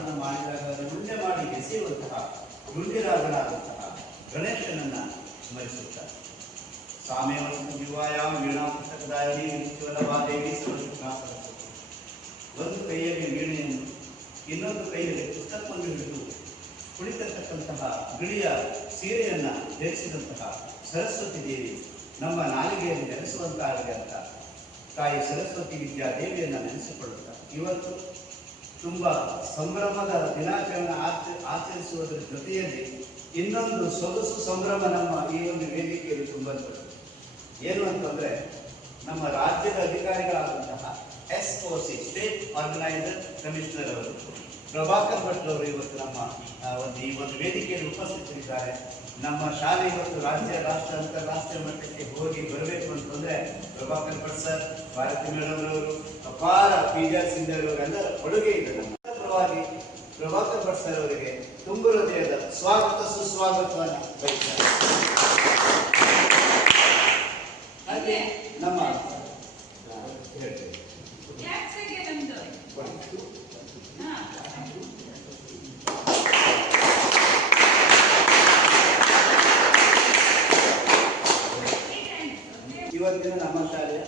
ಬಾಣಗಳನ್ನು ಮಾಡಿದಾಗ ಉಂಡೆ ಮಾಡಿ ಎಸೆಯುವಂತಹ ಗುಂಡಿರಾಗನಾದಂತಹ ಗಣೇಶನನ್ನ ಸ್ಮರಿಸುತ್ತಾರೆ. ಸಾಮ್ಯವಸ್ತು ಯುವಾಯಾಮ್ ವೀಣಾ ಪುಸ್ತಕದಾಯಿನಿ ವಿಶ್ವಲಭಾದೇವಿ ಸರ್ವಶಕ್ತಾ ಸರಸ್ವತಿ. ಒಂದು ಕೈಯಲ್ಲಿ ವೀಣೆಯನ್ನು ಇನ್ನೊಂದು ಕೈಯಲ್ಲಿ ಪುಸ್ತಕವನ್ನು ಹಿಡಿದು ಕುಳಿತಿರತಕ್ಕಂತಹ ಬಿಳಿಯ ಸೀರೆಯನ್ನ ಧರಿಸಿದಂತಹ ಸರಸ್ವತಿ ದೇವಿ ನಮ್ಮ ನಾಲಿಗೆಯಲ್ಲಿ ನೆಲೆಸುವಂತಾಗಲಿ ಅಂತ ತಾಯಿ ಸರಸ್ವತಿ ವಿದ್ಯಾ ದೇವಿಯನ್ನ ನೆನೆಸಿಕೊಳ್ಳುತ್ತಾರೆ. ಇವತ್ತು ತುಂಬಾ ಸಂಭ್ರಮದ ದಿನಾಚರಣೆ ಆಚರಿಸುವುದರ ಜೊತೆಯಲ್ಲಿ ಇನ್ನೊಂದು ಸೊಗಸು ಸಂಭ್ರಮ ನಮ್ಮ ಈ ಒಂದು ವೇದಿಕೆಯಲ್ಲಿ ತುಂಬಲ್ಪಡುತ್ತೆ. ಏನು ಅಂತಂದ್ರೆ, ನಮ್ಮ ರಾಜ್ಯದ ಅಧಿಕಾರಿಗಳಾದಂತಹ SOC ಸ್ಟೇಟ್ ಆರ್ಗನೈಸರ್ ಕಮಿಷನರ್ ಅವರು ಪ್ರಭಾಕರ್ ಭಟ್ ಅವರು ಇವತ್ತು ನಮ್ಮ ಈ ಒಂದು ವೇದಿಕೆಯಲ್ಲಿ ಉಪಸ್ಥಿತರಿದ್ದಾರೆ. ನಮ್ಮ ಶಾಲೆ ಇವತ್ತು ರಾಜ್ಯ, ರಾಷ್ಟ್ರ, ಅಂತಾರಾಷ್ಟ್ರೀಯ ಮಟ್ಟಕ್ಕೆ ಹೋಗಿ ಬರಬೇಕು ಅಂತಂದ್ರೆ ಪ್ರಭಾಕರ್ ಭಟ್ ಸರ್, ಭಾರತಿ ಮೇಡಮ್ ಅವರು, ಅಪಾರ PGR ಸಿಂಧರ್ ಅವರೆಲ್ಲರ ಕೊಡುಗೆ ಇದೆ. ನಮ್ಮ ಪರವಾಗಿ ಪ್ರಭಾಕರ್ ಭಟ್ ಸರ್ ಅವರಿಗೆ ತುಂಬ ಹೃದಯದ ಸ್ವಾಗತ ಸುಸ್ವಾಗತವನ್ನು ಬಯಸ್ತಾರೆ. ಹಾಗೆ ನಮ್ಮ ಇವತ್ತಿನ ನಮ್ಮ ಶಾಲೆಯ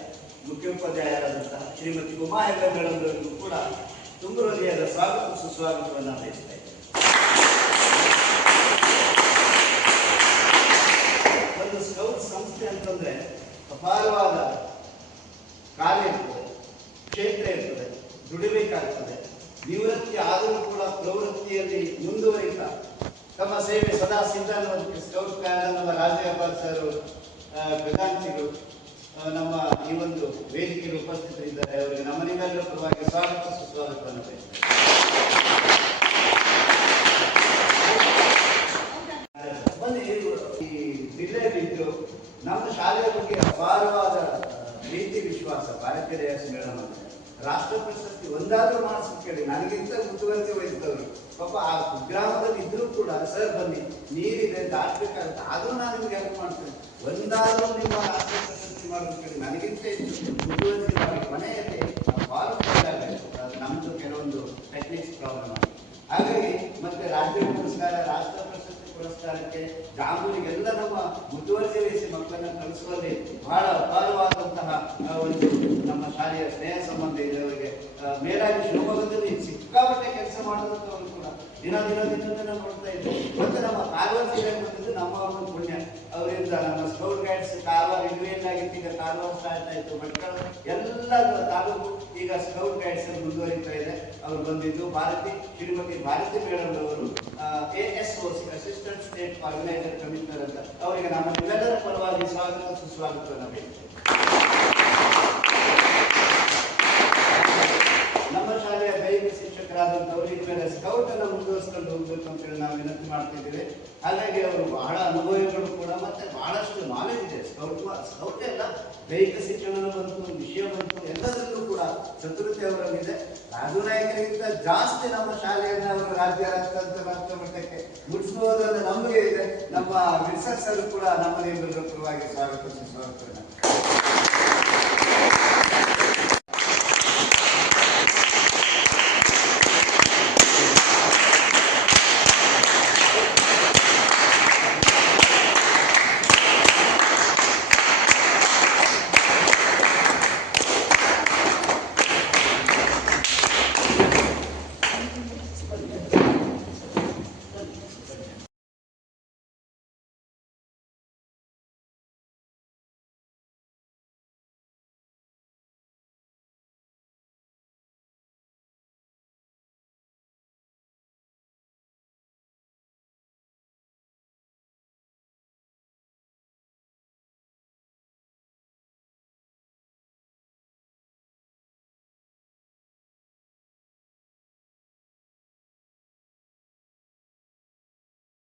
ಮುಖ್ಯೋಪಾಧ್ಯಾಯರಾದಂತಹ ಶ್ರೀಮತಿ ಉಮಾ ಹೆಗ್ಡೆ ಮೇಡಮ್ ಅವರಿಗೂ ಕೂಡ ತುಂಬ ಹೃದಯದ ಸ್ವಾಗತ ಸುಸ್ವಾಗತವನ್ನು ಬಯಸ್ತಾ ಇದ್ದೇನೆ. ಒಂದು ಸ್ಕೌಟ್ ಸಂಸ್ಥೆ ಅಂತಂದ್ರೆ ಅಪಾರವಾದ ಕಾರ್ಯ ಇರ್ತದೆ, ಕ್ಷೇತ್ರ ಇರ್ತದೆ, ದುಡಿಬೇಕಾಗ್ತದೆ. ನಿವೃತ್ತಿ ಆದರೂ ಕೂಡ ಪ್ರವೃತ್ತಿಯಲ್ಲಿ ಮುಂದುವರಿತಾ ತಮ್ಮ ಸೇವೆ ಸದಾ ಸಿದ್ಧ ಅನ್ನೋದಕ್ಕೆ ಸ್ಕೌಟ್ ನಮ್ಮ ರಾಜಗೋಪಾಲ್ ಸರ್, ಖಜಾಂಚಿಗಳು ನಮ್ಮ ಈ ಒಂದು ವೇದಿಕೆಯಲ್ಲಿ ಉಪಸ್ಥಿತರಿದ್ದಾರೆ. ಅವರಿಗೆ ನಮ್ಮ ನಿಮ್ಮೆಲ್ಲರ ಪರವಾಗಿ ಸ್ವಾಗತ ಸುಸ್ವಾಗತವನ್ನು ಬಯಸ್ತೇನೆ. ಈ ಜಿಲ್ಲೆಯಲ್ಲಿದ್ದು ನಮ್ಮ ಶಾಲೆಯ ಬಗ್ಗೆ ಅಪಾರವಾದ ಪ್ರೀತಿ ವಿಶ್ವಾಸ ಭಾರತೀಯ ರೇಸ್ ಮೇಡಮ್ ಅಂತ ರಾಷ್ಟ್ರ ಪ್ರಶಸ್ತಿ ಒಂದಾದ್ರೂ ಮಾಡಿಸ್ಬೇಕು ಹೇಳಿ ನನಗಿಂತ ಮುತುವರ್ಜಿ ವಹಿಸಿದವರು. ಪಾಪ ಆ ಕುಗ್ರಾಮದಲ್ಲಿ ಇದ್ರೂ ಕೂಡ ಸರ್ ಬನ್ನಿ ನೀರಿದೆ ದಾಟಬೇಕಾಗುತ್ತೆ, ಆದ್ರೂ ನಾನು ನಿಮ್ಗೆ ಹೆಲ್ಪ್ ಮಾಡ್ತೇನೆ, ಒಂದಾದ್ರೂ ನಿಮ್ಮ ರಾಷ್ಟ್ರ ಪ್ರಶಸ್ತಿ ಮಾಡಬೇಕು ಹೇಳಿ ನನಗಿಂತ ಮುತುವರ್ಜಿ ಮಾಡಿ ಕೊನೆಯಲ್ಲಿ ನಮ್ದು ಕೆಲವೊಂದು ಟೆಕ್ನಿಕ್ಸ್ ಪ್ರಾಬ್ಲಮ್ ಆಗಿದೆ. ಹಾಗಾಗಿ ಮತ್ತೆ ರಾಜ್ಯ ಪುರಸ್ಕಾರ, ರಾಷ್ಟ್ರ ಪ್ರಶಸ್ತಿ ಪುರಸ್ಕಾರಕ್ಕೆ ಜಾಂಬೂರಿಗೆಲ್ಲ ನಮ್ಮ ಮುತುವರ್ಜಿ ವಹಿಸಿ ಮಕ್ಕಳನ್ನ ಕಲಿಸುವಲ್ಲಿ ಬಹಳ ಅಪಾರವಾದಂತಹ ಒಂದು ನಮ್ಮ ಶಾಲೆಯ ಸ್ನೇಹ ಸಂಬಂಧ ಇದೆ ಅವರಿಗೆ. ಮೇಲಾಗಿ ಶಿವಮೊಗ್ಗದಲ್ಲಿ ಸಿಕ್ಕಾಪಟ್ಟೆ ಕೆಲಸ ಮಾಡುವಂತವರು ಕೂಡ ದಿನ ನೋಡ್ತಾ ಇದ್ದೆ. ಮತ್ತೆ ನಮ್ಮ ಕಾರವಾರ ಜಿಲ್ಲೆ ಬಂದಿದ್ದು ನಮ್ಮ ಒಂದು ಪುಣ್ಯ, ಅವರಿಂದ ನಮ್ಮ ಸ್ಕೌಟ್ ಗೈಡ್ಸ್ ಕಾರವಾರ ಇಂಡಿವಿಜುವಲ್ ಆಗಿತ್ತು, ಈಗ ಕಾರವಾರ ಸ್ಟಾರ್ಟ್ ಆಯ್ತು. ಭಟ್ಕಳ ಎಲ್ಲ ತಾಲೂಕು ಈಗ ಸ್ಕೌಟ್ ಗೈಡ್ಸ್ ಮುಂದುವರಿತಾ ಇದೆ. ಅವರು ಬಂದಿದ್ದು ಶ್ರೀಮತಿ ಭಾರತಿ ಮೇಡಮ್ ಅವರು ASOC assistant state organiser commissioner ಅಂತ. ಅವರಿಗೆ ನಮ್ಮ ನಿಮ್ಮೆಲ್ಲರ ಪರವಾಗಿ ಸ್ವಾಗತ ಸುಸ್ವಾಗತವನ್ನು ಬಯಸ್ತೇನೆ. ನಮ್ಮ ಶಾಲೆಯ ದೈಹಿಕ ಶಿಕ್ಷಕರಾದಂಥವರು ಇನ್ಮೇಲೆ ಸ್ಕೌಟ್ ಅನ್ನು ಮುಂದುವರಿಸಿಕೊಂಡು ಹೋಗ್ಬೇಕು ಅಂತೇಳಿ ನಾವು ವಿನಂತಿ ಮಾಡ್ತಿದ್ದೀವಿ. ಹಾಗಾಗಿ ಅವರು ಬಹಳ ಅನುಭವಿಗಳು ಕೂಡ ಮತ್ತೆ ಬಹಳಷ್ಟು ನಾಲೆಜ್ ಇದೆ. ಸ್ಕೌಟ್ ಎಲ್ಲ ದೈಹಿಕ ಶಿಕ್ಷಣ ಬಂತು, ವಿಷಯ ಬಂತು, ಎಲ್ಲದರಲ್ಲೂ ಕೂಡ ಚತುರತೆ ಅವರಲ್ಲಿದೆ. ರಾಜು ನಾಯಕರಿಗಿಂತ ಜಾಸ್ತಿ ನಮ್ಮ ಶಾಲೆಯನ್ನ ಅವರು ರಾಜ್ಯ, ರಾಷ್ಟ್ರ ಮಟ್ಟಕ್ಕೆ ಮುಟ್ಟಿಸಬಹುದು ಅನ್ನೋ ನಂಬಿಕೆ ಇದೆ. ನಮ್ಮ ವಿಲ್ಸನ್ ಸರ್ ಕೂಡ ನಮ್ಮ ನಿಮ್ಮೆಲ್ಲರ ಪರವಾಗಿ ಸ್ವಾಗತ ಸುಸ್ವಾಗತ.